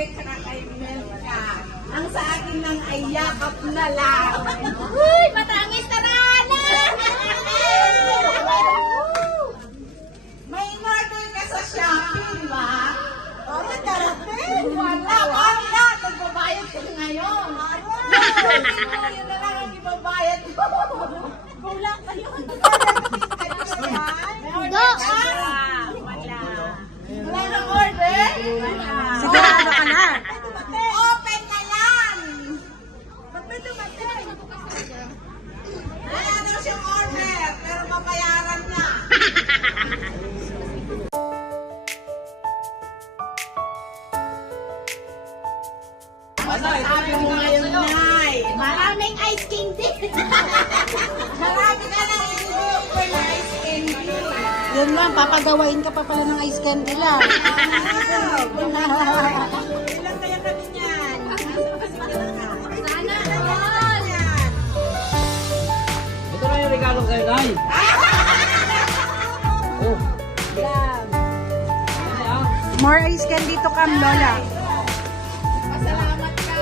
Eric at kay Melka. Ang sa akin lang ay yakap na lang. Uy, matangis na rana! May in-order ka sa Shopee, ba? Oo, darating. Wala, wala. Nagbabayad ka ngayon. Yun na lang ang ibabayad ko. Kulang ka yun. Wala. Wala nang order? Sigurado ka na. Open na lang! Ba't may dumating? Wala daw siyang order, pero mabayaran na. Sabi mo ngayon, Nay. Maraming ice candy. Marami ka lang i-offer na ice candy. Yun lang, papagawain ka pa pala ng ice candy lang. Ilan kaya kami niyan? Sana all! Ito na yung regalo sa'yo, Nay. Oh. Nay, ah. More ice candy to come, Lola. Pasalamat ka.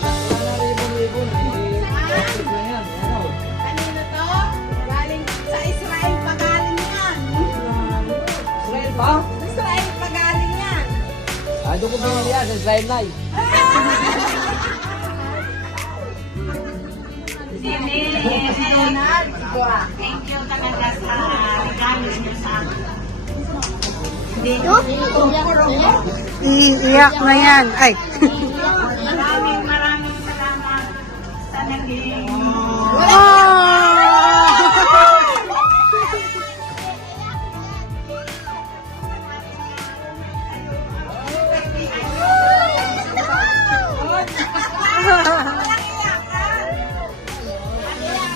Wala na ribon-ribon. Bakit na yan? Ano? Kanino to? Galing sa Israel pa galing yan. Israel pa? Israel pa galing yan. Ah, doon ko binili yan. Sa Israel, Nay. Si Donald. Thank you talaga sa regalo niyo sa akin. Iiyak na yan. Ay. Maraming salamat sa naging...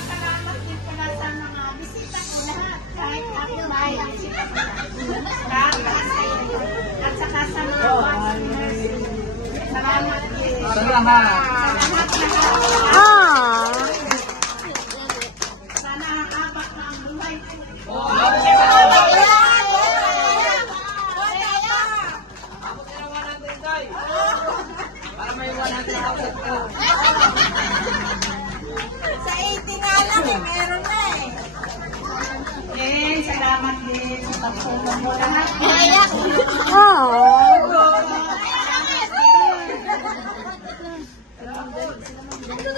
Salamat din pala sa mga bisita ko lahat. Kahit ako may bisita ko. At saka sa mga partners. Salamat din. Sa lahat. Ah. Sana ang abak na ang buhay. Para may 100,000 ko. Sa 80 nga lang eh, meron na eh. Salamat din sa pagtulong mo lahat. Oh.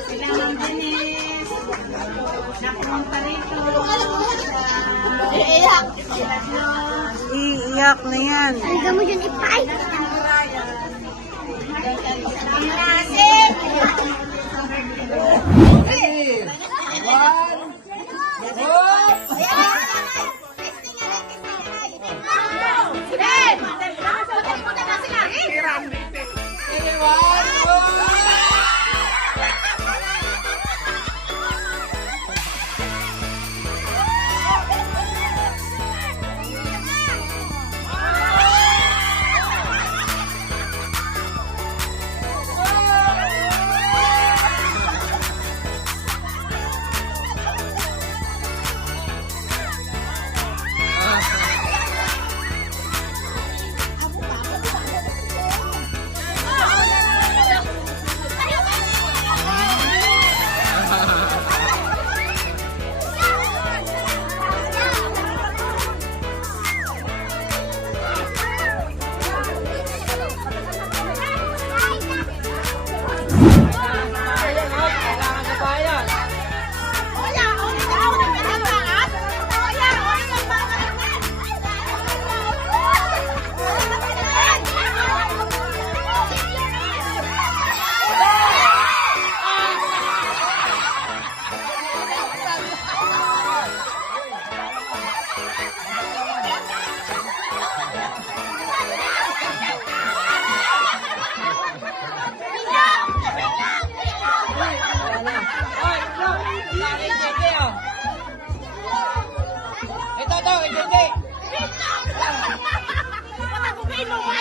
Kailangan Dennis, napunta rito. Iiyak na yan. Ito, hindi. Ano